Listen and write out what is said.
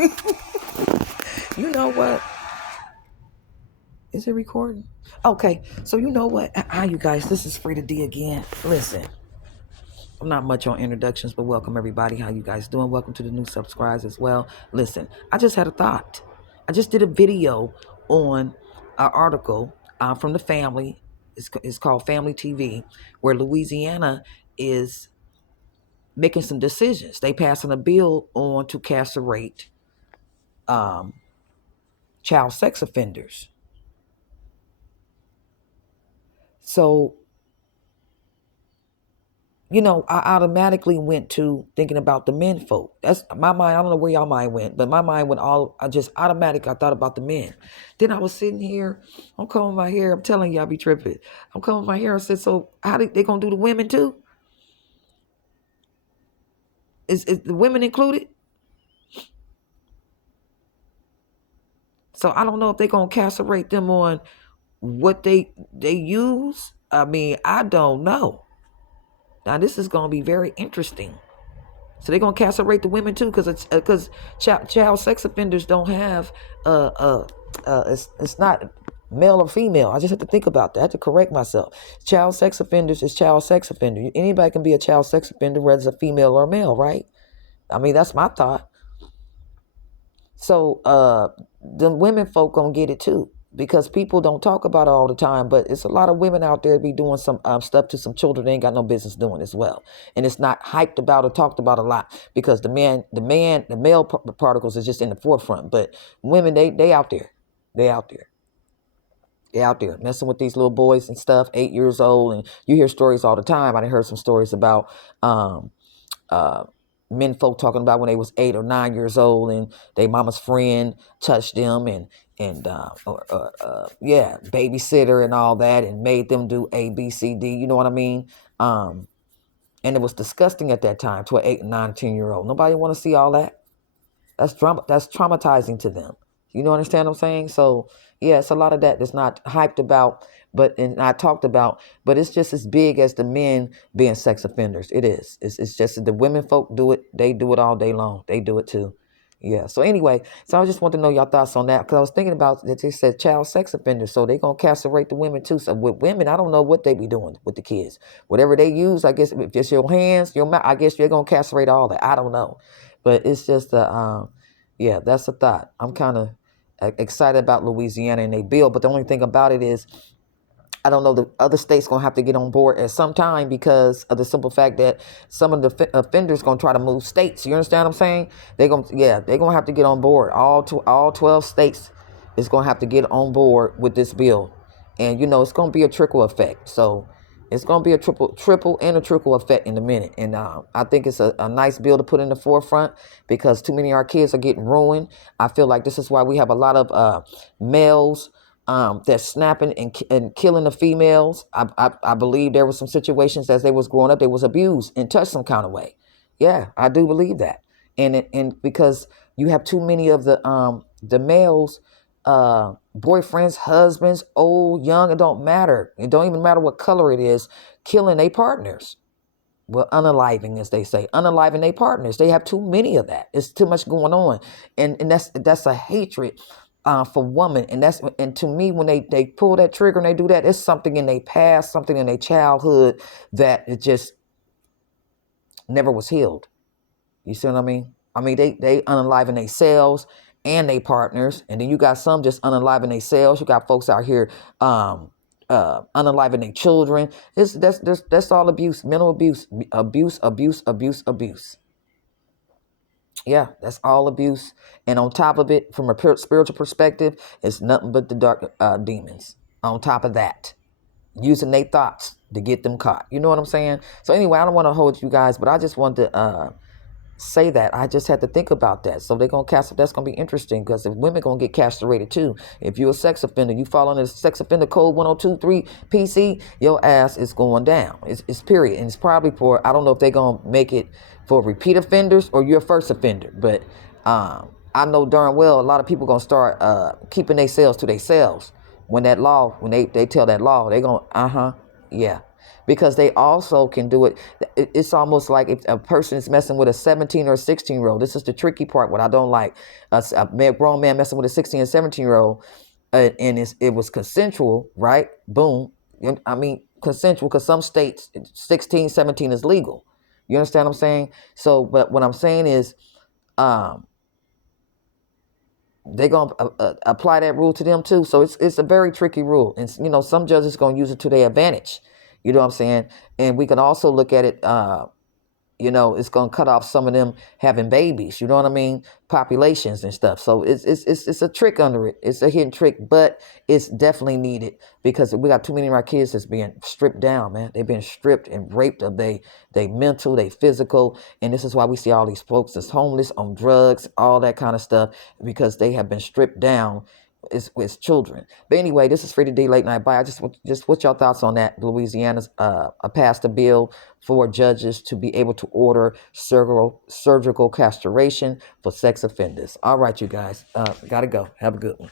You know what? Is it recording? Okay, so you know what? Hi, you guys. This is Frida D again. Listen, I'm not much on introductions, but welcome everybody. How you guys doing? Welcome to the new subscribers as well. Listen, I just had a thought. I just did a video on an article from the family. It's called Family TV, where Louisiana is making some decisions. They passing a bill on to castrate um, child sex offenders. So I automatically went to thinking about the men folk. That's my mind. I don't know where y'all mind went, but my mind went all, I just automatic. I thought about the men. Then I was sitting here, I'm combing my hair. I'm telling you, I be tripping. I'm combing my hair. I said, so how they going to do the women too? Is the women included? So I don't know if they going to castrate them on what they use. I mean, I don't know. Now this is going to be very interesting. So they're gonna castrate the women too, because child sex offenders don't have it's not male or female. I just have to think about that. I have to correct myself. Child sex offenders is child sex offender. Anybody can be a child sex offender, whether it's a female or male, right? I mean, that's my thought. So the women folk gonna get it too, because people don't talk about it all the time, but it's a lot of women out there be doing some stuff to some children they ain't got no business doing as well, and it's not hyped about or talked about a lot, because the male particles is just in the forefront, but women they out there, they out there. They out there messing with these little boys and stuff, 8 years old, and you hear stories all the time. I done heard some stories about uh, men folk talking about when they was 8 or 9 years old and they mama's friend touched them and yeah, babysitter and all that, and made them do A, B, C, D. You know what I mean? And it was disgusting at that time to an 8, 9, 10-year old. Nobody want to see all that. That's drama. That's traumatizing to them. You know, understand what I'm saying? So yeah, it's a lot of that that's not hyped about, but and not talked about. But it's just as big as the men being sex offenders. It is. It's just that the women folk do it. They do it all day long. They do it too. Yeah. So anyway, so I just want to know your thoughts on that, because I was thinking about that. They said child sex offenders, so they gonna castrate the women too. So with women, I don't know what they be doing with the kids. Whatever they use, I guess if it's your hands, your mouth, I guess you're gonna castrate all that. I don't know, but it's just yeah, that's a thought. I'm kind of excited about Louisiana and they bill, but the only thing about it is I don't know, the other states gonna have to get on board at some time, because of the simple fact that some of the offenders gonna try to move states. You understand what I'm saying? They're gonna have to get on board. All 12 states is gonna have to get on board with this bill, and it's gonna be a trickle effect. So it's gonna be a triple and a trickle effect in a minute. And I think it's a nice bill to put in the forefront, because too many of our kids are getting ruined. I feel like this is why we have a lot of males that's snapping and killing the females. I believe there was some situations as they was growing up, they was abused and touched some kind of way. Yeah, I do believe that. And because you have too many of the males, boyfriends, husbands, old, young, it don't matter. It don't even matter what color it is, killing their partners. Well, unaliving, as they say, unaliving their partners. They have too many of that. It's too much going on, and that's a hatred for women. And to me, when they pull that trigger and they do that, it's something in their past, something in their childhood that it just never was healed. You see what I mean? I mean, they unaliving themselves and their partners, and then you got some just unaliving themselves. You got folks out here unaliving their children. That's all abuse, mental abuse, abuse. Yeah, that's all abuse. And on top of it, from a spiritual perspective, it's nothing but the dark demons. On top of that, using their thoughts to get them caught. You know what I'm saying? So anyway, I don't want to hold you guys, but I just want to say that. I just had to think about that. So they're going to cast, that's going to be interesting, because if women going to get castrated too. If you're a sex offender, you fall under the sex offender code 1023 PC, your ass is going down. It's period. And it's probably for, I don't know if they're going to make it for repeat offenders or you're a first offender, but I know darn well a lot of people going to start keeping themselves to themselves when that law, when they tell that law, they going, yeah. because they also can do it. It's almost like if a person is messing with a 17 or 16-year-old. This is the tricky part, what I don't like. A grown man messing with a 16 and 17-year-old, and it was consensual, right? Boom. I mean, consensual, because some states 16, 17 is legal. You understand what I'm saying? So, but what I'm saying is, um, they're gonna apply that rule to them too. So it's a very tricky rule, and some judges gonna use it to their advantage. You know what I'm saying? And we can also look at it. It's going to cut off some of them having babies, you know what I mean? Populations and stuff. So it's a trick under it. It's a hidden trick, but it's definitely needed, because we got too many of our kids that's being stripped down, man. They've been stripped and raped of they mental, they physical. And this is why we see all these folks that's homeless, on drugs, all that kind of stuff, because they have been stripped down. It's children. But anyway, this is Freddie D Late Night Bye. Just what's your thoughts on that? Louisiana's passed a bill for judges to be able to order surgical castration for sex offenders. All right, you guys, gotta go. Have a good one.